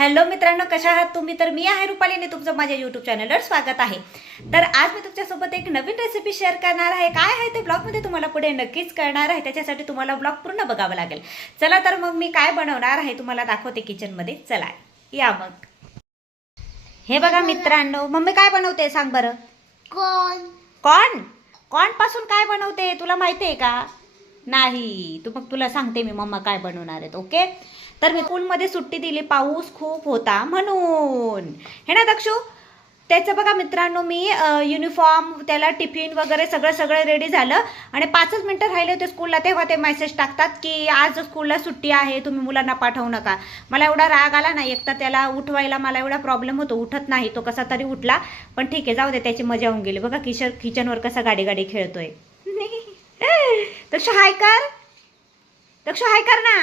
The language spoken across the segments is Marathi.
हॅलो मित्रांनो कशा आहात तुम्ही? तर मी आहे रुपालीने तुमचं माझ्या युट्यूब चॅनलवर स्वागत आहे. तर आज मी तुमच्यासोबत एक नवीन रेसिपी शेअर करणार आहे. काय आहे ते ब्लॉगमध्ये तुम्हाला पुढे नक्कीच कळणार आहे. त्याच्यासाठी तुम्हाला ब्लॉग पूर्ण बघावं लागेल. चला तर मग मी काय बनवणार आहे तुम्हाला दाखवते किचनमध्ये चला या मग. हे बघा मित्रांनो मम्मी काय बनवते सांग बरं? कोण? कॉर्न? कॉर्नपासून काय बनवते? तुला माहिती आहे का? नाही तू मग तुला सांगते मी मम्मा काय बनवणार आहेत ओके? तर मी स्कूलमध्ये सुट्टी दिली पाऊस खूप होता म्हणून. हे ना दक्षू? त्याचं बघा मित्रांनो मी युनिफॉर्म त्याला टिफिन वगैरे सगळं सगळं रेडी झालं. आणि पाचच मिनटं राहिले होते स्कूलला तेव्हा ते मेसेज टाकतात की आज स्कूलला सुट्टी आहे तुम्ही मुलांना पाठवू नका. मला एवढा राग आला नाही एक तर त्याला उठवायला मला एवढा प्रॉब्लेम होतो उठत नाही तो कसा तरी उठला. पण ठीक आहे जाऊ दे त्याची मजा होऊन गेली. बघा किचन किचनवर कसा गाडी गाडी खेळतोय. दक्ष हाय कर. दक्ष हाय कर ना.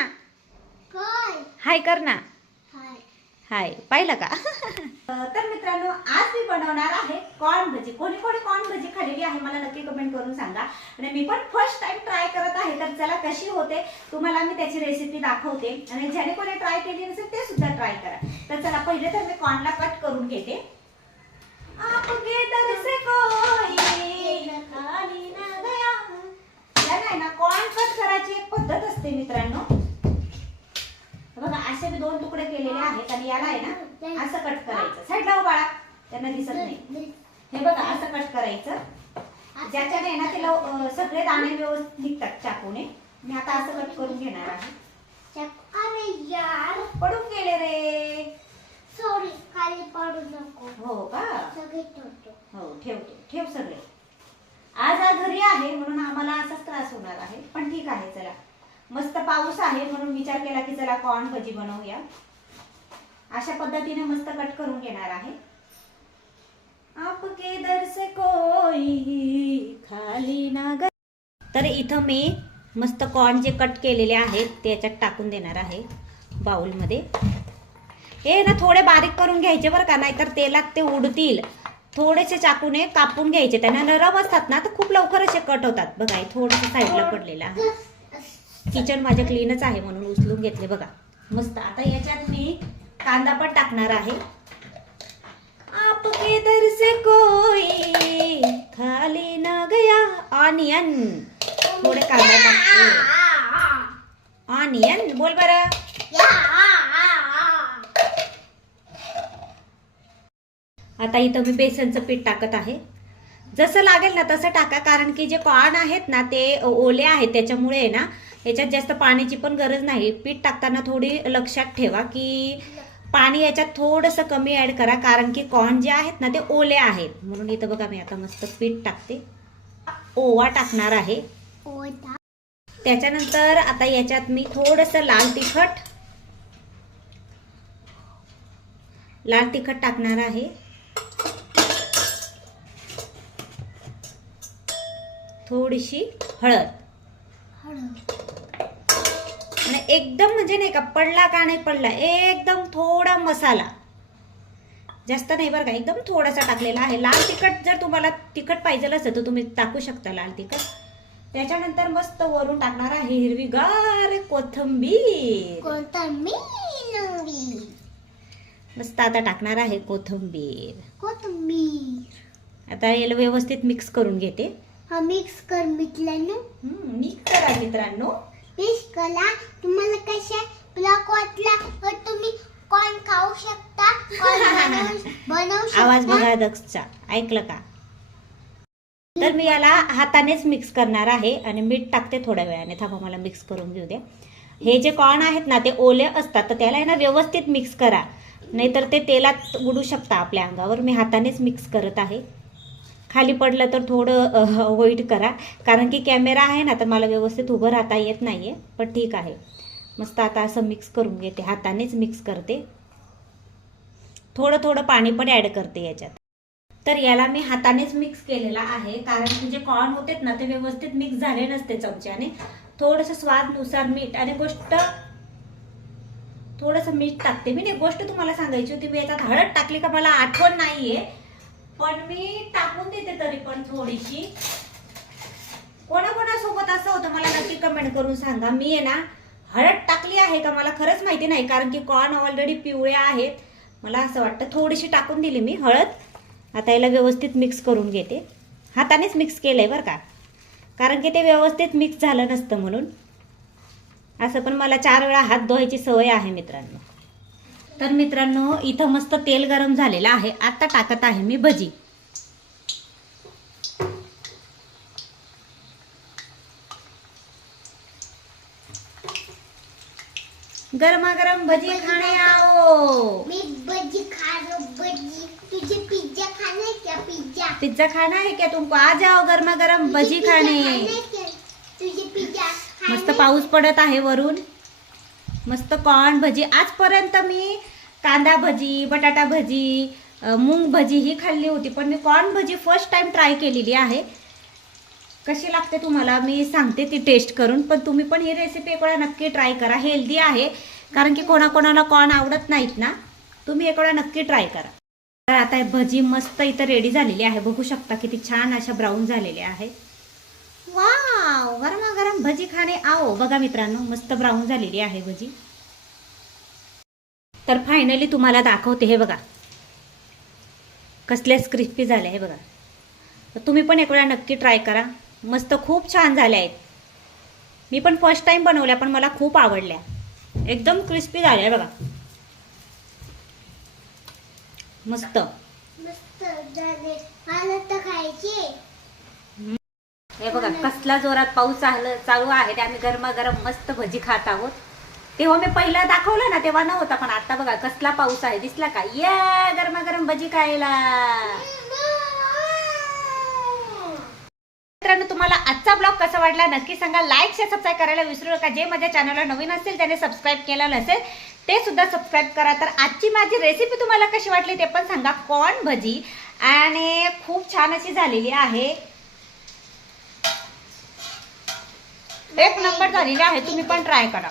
हाय. कर ना. हाय. हाय. पाहिलं का? तर मित्रांनो आज मी बनवणार आहे कॉर्न भजी. कोणी कोणी कॉर्न भजी खाल्लेली आहे मला नक्की कमेंट करून सांगा. आणि मी पण फर्स्ट टाइम ट्राय करत आहे तर चला कशी होते तुम्हाला मी त्याची रेसिपी दाखवते. आणि ज्याने कोणी ट्राय केली नसेल ते सुद्धा ट्राय करा. तर चला पहिले तर मी कॉर्नला कट करून घेते. आपके दर से कोई खाली ना गया. याला आहे ना कॉर्न कट करायची एक पद्धत असते मित्रांनो बघा असे मी दोन तुकडे केलेले आहेत आणि याला आहे ना असं कट करायचं साईडला हो बाळा त्यांना दिसत नाही हे बघा असं कट करायचं. ज्याच्याने ना तिला सगळे दाणे व्यवस्थित निघतात चाकूने. मी आता असं कट करून घेणार आहे. अरे यार. पडून गेले रे. सॉरी खाली पडू नको. हो का? सगळे ठेवतो हो ठेवतो ठेव सगळे. आज आज घरी आहे म्हणून आम्हाला असाच त्रास होणार आहे. पण ठीक आहे चला. मस्त पाऊस आहे म्हणून विचार केला की चला कॉर्न भजी बनवूया. अशा पद्धतीने मस्त कट करून घेणार आहे. आपके दर से कोई खाली ना ग तर इथं मी मस्त कॉर्न जे कट केलेले आहेत ते याच्यात टाकून देणार आहे बाउलमध्ये. हे ना थोडे बारीक करून घ्यायचे बरं का नाहीतर तेलात ते उडतील. थोडेसे चाकूने कापून घ्यायचे. त्यांना नरम असतात ना तर खूप लवकर असे कट होतात. बघा हे थोडंसं साईडला पडलेलं आहे. किचन माझं क्लीनच आहे म्हणून उचलून घेतले बघा. मस्त आता याच्यात मी कांदा पण टाकणार आहे. आपके दर से कोई खाली ना गया ऑनियन थोडे कांदा टाकते ऑनियन बोल बरं. आता इथं मी बेसनचं पीठ टाकत आहे. जसं लागेल ना तसं टाका कारण की जे कॉर्न आहेत ना ते ओले आहेत त्याच्यामुळे ना याच्यात जास्त पाण्याची पण गरज नाही. पीठ टाकताना थोडी लक्षात ठेवा की पाणी याच्यात थोडंसं कमी ॲड करा कारण की कॉर्न जे आहेत ना ते ओले आहेत. म्हणून इथं बघा मी आता मस्त पीठ टाकते. ओवा टाकणार आहे. त्याच्यानंतर आता याच्यात मी थोडंसं लाल तिखट लाल तिखट टाकणार आहे. थोडीशी हळद. आणि एकदम म्हणजे नाही का पडला का नाही पडला एकदम थोडा मसाला. जास्त नाही बरं का एकदम थोडासा टाकलेला आहे. लाल तिखट जर तुम्हाला तिखट पाहिजे असेल तर तुम्ही टाकू शकता लाल तिखट. त्याच्यानंतर मस्त वरून टाकणार आहे हिरवीगार कोथंबीर. मी मस्त आता टाकणार आहे कोथंबीर. कोथंबीर. आता याला व्यवस्थित मिक्स करून घेते. हा मिक्स कर मिटल्यानं मिक्स करा मित्रांनो. मिक्स करा. तुम्हाला कशा ब्लॉक वाटला तर तुम्ही कॉर्न खाऊ शकता. Corn बनवू आवाज शकता. बघा दक्षचा. ऐकलं का? तर मी याला हातानेच मिक्स करणार आहे आणि मीठ टाकते थोड्या वेळाने. थांबा मला मिक्स करून घेऊ द्या. हे जे कॉर्न आहेत ना ते ओले असतात तर त्याला आहे ना व्यवस्थित मिक्स करा. नाहीतर ते तेलात उडू शकता आपल्या अंगावर. मी हातानेच मिक्स करत आहे. खाली पडलं तर थोडं अवॉइड करा. कारण की कॅमेरा आहे ना तर मला व्यवस्थित उभं राहता येत नाही आहे पण ठीक आहे. मस्त आता असं मिक्स करून घेते. हातानेच मिक्स करते. थोडं थोडं पाणी पण ॲड करते याच्यात. तर याला मी हातानेच मिक्स केलेला आहे. कारण की जे कॉर्न होते ना ते व्यवस्थित मिक्स झाले नसते चमच्याने. थोडंसं स्वादनुसार मीठ आणि गोष्ट थोडंसं मीठ टाकते. मी एक गोष्ट तुम्हाला सांगायची होती मी याच्यात हळद टाकली का मला आठवण नाहीये. पण मी टाकून देते तरी पण थोडीशी. कोणाकोणासोबत असं होतं मला नक्की कमेंट करून सांगा. मी आहे ना हळद टाकली आहे का मला खरंच माहिती नाही कारण की कॉर्न ऑलरेडी पिवळे आहेत. मला असं वाटतं थोडीशी टाकून दिली मी हळद. आता याला व्यवस्थित मिक्स करून घेते. हातानेच मिक्स केलं आहे बरं का. कारण की ते व्यवस्थित मिक्स झालं नसतं म्हणून. असं पण मला चार वेळा हात धुवायची सवय आहे मित्रांनो. तर मित्रांनो इथं मस्त तेल गरम झालेलं आहे. आता टाकत आहे मी भजी. गरमागरम भजी खाणे आओ. मी भजी खाणं भजी. तुझे पिझ्झा खाणे क्या पिझ्झा? पिज्जा खाना है क्या तुमको? आ जाओ गरमा गरम भजी खाणे? तुझे पिझ्झा मस्त पाऊस पडत आहे वरून. मस्त कॉर्न भजी. आजपर्यंत मी कांदा भजी बटाटा भजी मूंग मूग भजी ही खाल्ली होती पण मी corn bhaji first time try केलेली आहे. कशी लागते तुम्हाला? मी सांगते ती टेस्ट करून. पण तुम्ही पण ही रेसिपी एक वेळा नक्की ट्राय करा. हेल्दी आहे. कारण की कोणाकोणाला कॉर्न आवडत नाहीत ना तुम्ही एक वेळा नक्की ट्राय करा. तर आता भजी मस्त इथं रेडी झालेली आहे. बघू शकता किती छान अशा ब्राऊन झालेल्या आहेत. गरमागरम गरम भजी खाणे. आओ बघा मित्रांनो मस्त ब्राऊन झालेली आहे भजी. तर फायनली तुम्हाला दाखवते हे बघा. कसल्याच क्रिस्पी झाल्या हे बघा. तर तुम्ही पण एक वेळा नक्की ट्राय करा. मस्त खूप छान झाल्या आहेत. मी पण फर्स्ट टाइम बनवल्या पण मला खूप आवडल्या. एकदम क्रिस्पी झाल्या बघा. मस्त. मस्त झाले. हे बघा कसला जोरात पाऊस चालू चालू आहे ते आम्ही गरमागरम मस्त भजी खात आहोत. तेव्हा मी पहिला दाखवलं ना तेव्हा नव्हता पण आता बघा कसला पाऊस आहे दिसला का? ये गरमागरम भजी खायला. मित्रांनो तुम्हाला आजचा ब्लॉग कसा वाटला? नक्की सांगा. लाईक शेअर सबस्क्राईब करायला विसरू नका. जे माझ्या चॅनलला नवीन असतील त्याने सबस्क्राईब केलं नसेल ते सुद्धा सबस्क्राईब करा. तर आजची माझी रेसिपी तुम्हाला कशी वाटली ते पण सांगा. कॉर्न भजी. आणि खूप छान अशी झालेली आहे. एक नंबर झालेली आहे तुम्ही पण ट्राय करा.